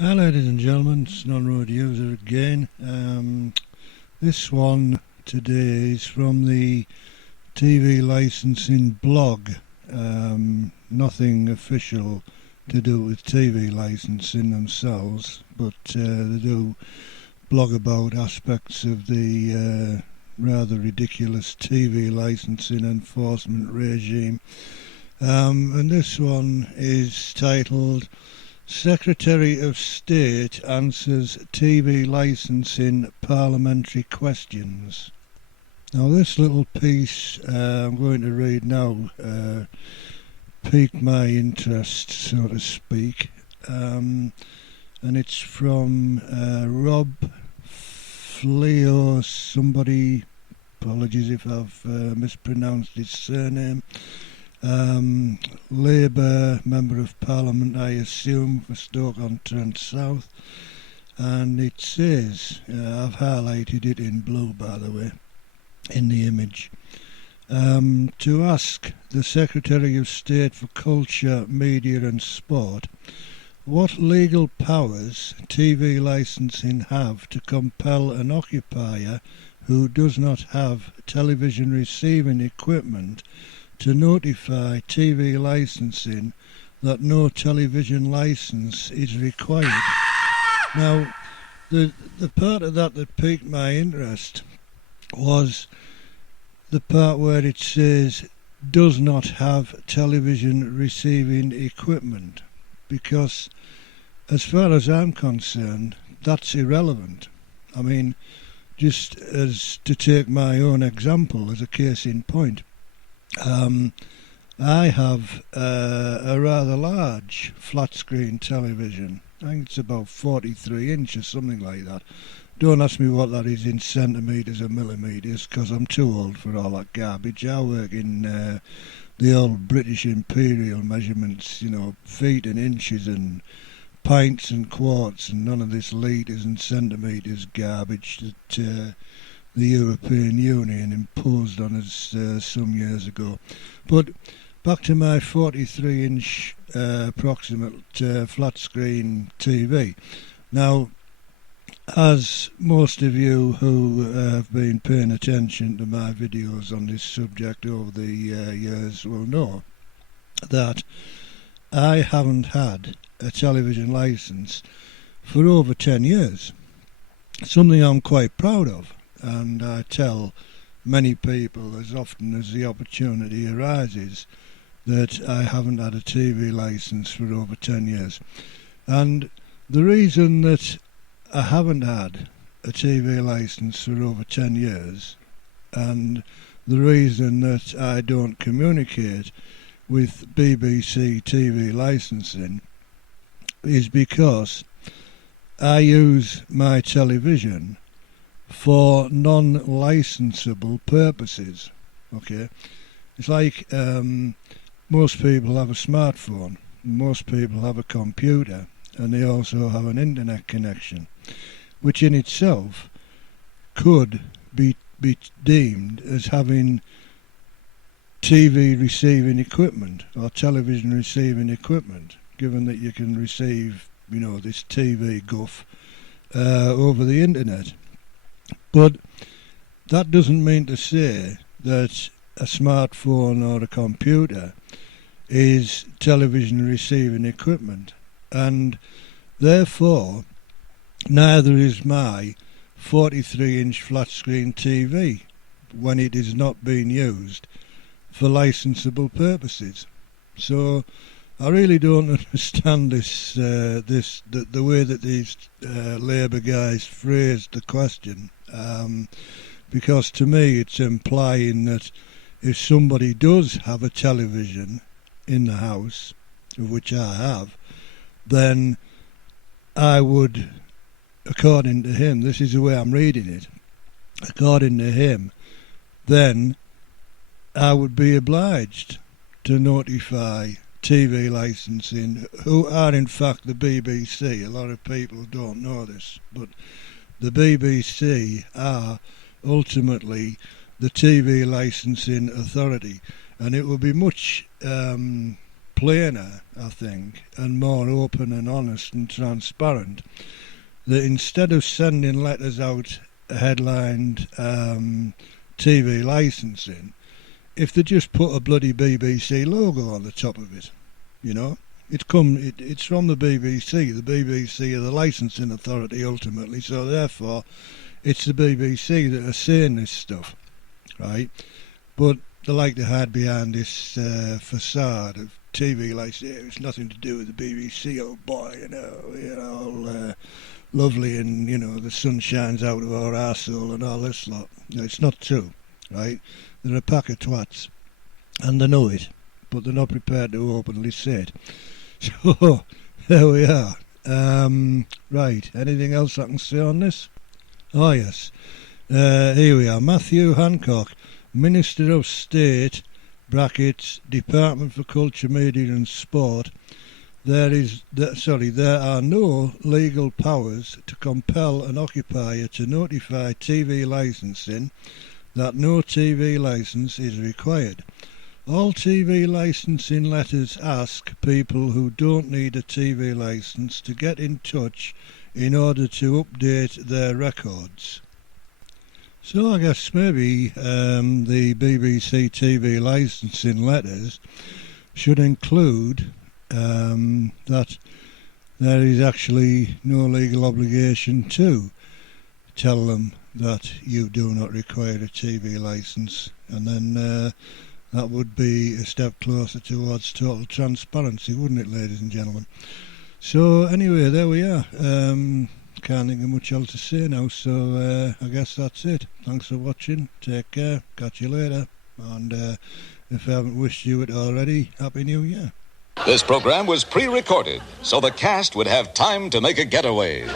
Hi, ladies and gentlemen, it's Non-Road User again. This one today is from the TV licensing blog. Nothing official to do with TV licensing themselves, but they do blog about aspects of the rather ridiculous TV licensing enforcement regime. And this one is titled Secretary of State answers TV licensing parliamentary questions. Now, this little piece I'm going to read now piqued my interest, so to speak, and it's from Rob Fleo, somebody, apologies if I've mispronounced his surname. Labour Member of Parliament, I assume, for Stoke-on-Trent South. And it says, I've highlighted it in blue, by the way, in the image, to ask the Secretary of State for Culture, Media and Sport what legal powers TV licensing have to compel an occupier who does not have television receiving equipment to notify TV licensing that no television license is required. Now, the part of that piqued my interest was the part where it says does not have television receiving equipment, because as far as I'm concerned, that's irrelevant. I mean, just as to take my own example as a case in point, I have a rather large flat screen television. I think it's about 43 inches, something like that. Don't ask me what that is in centimetres or millimetres, because I'm too old for all that garbage. I work in the old British imperial measurements, feet and inches and pints and quarts, and none of this litres and centimetres garbage that the European Union imposed on us some years ago. But back to my 43-inch approximate flat screen TV. Now, as most of you who have been paying attention to my videos on this subject over the years will know, that I haven't had a television licence for over 10 years. Something I'm quite proud of, and I tell many people as often as the opportunity arises that I haven't had a TV licence for over 10 years. And the reason that I haven't had a TV licence for over 10 years, and the reason that I don't communicate with BBC TV licensing, is because I use my television for non-licensable purposes. Okay, it's like most people have a smartphone, most people have a computer, and they also have an internet connection, which in itself could be deemed as having TV receiving equipment or television receiving equipment, given that you can receive, this TV guff over the internet. But that doesn't mean to say that a smartphone or a computer is television receiving equipment, and therefore neither is my 43-inch flat screen TV when it is not being used for licensable purposes. So I really don't understand the way that these Labour guys phrased the question, because to me it's implying that if somebody does have a television in the house, of which I have, then I would, according to him, this is the way I'm reading it, according to him, then I would be obliged to notify TV licensing, who are in fact the BBC. A lot of people don't know this, but the BBC are ultimately the TV licensing authority, and it would be much plainer, I think, and more open and honest and transparent. That instead of sending letters out headlined TV licensing, if they just put a bloody BBC logo on the top of it, you know, it's from the BBC. The BBC are the licensing authority ultimately, so therefore it's the BBC that are saying this stuff, right? But they like to hide behind this facade of TV licensing. It's nothing to do with the BBC, oh boy, all lovely, and the sun shines out of our arsehole and all this lot. No, it's not true, right? They're a pack of twats, and they know it, but they're not prepared to openly say it. So there we are. Right, anything else I can say on this? Oh yes, here we are. Matthew Hancock, Minister of State, brackets, Department for Culture, Media and Sport. There are no legal powers to compel an occupier to notify TV licensing that no TV licence is required. All TV licensing letters ask people who don't need a TV licence to get in touch in order to update their records. So I guess maybe the BBC TV licensing letters should include that there is actually no legal obligation to tell them that you do not require a TV licence, and then that would be a step closer towards total transparency, wouldn't it, ladies and gentlemen? So anyway, there we are. Can't think of much else to say now, so I guess that's it. Thanks for watching, take care, catch you later, and if I haven't wished you it already, Happy New Year. This program was pre-recorded so the cast would have time to make a getaway.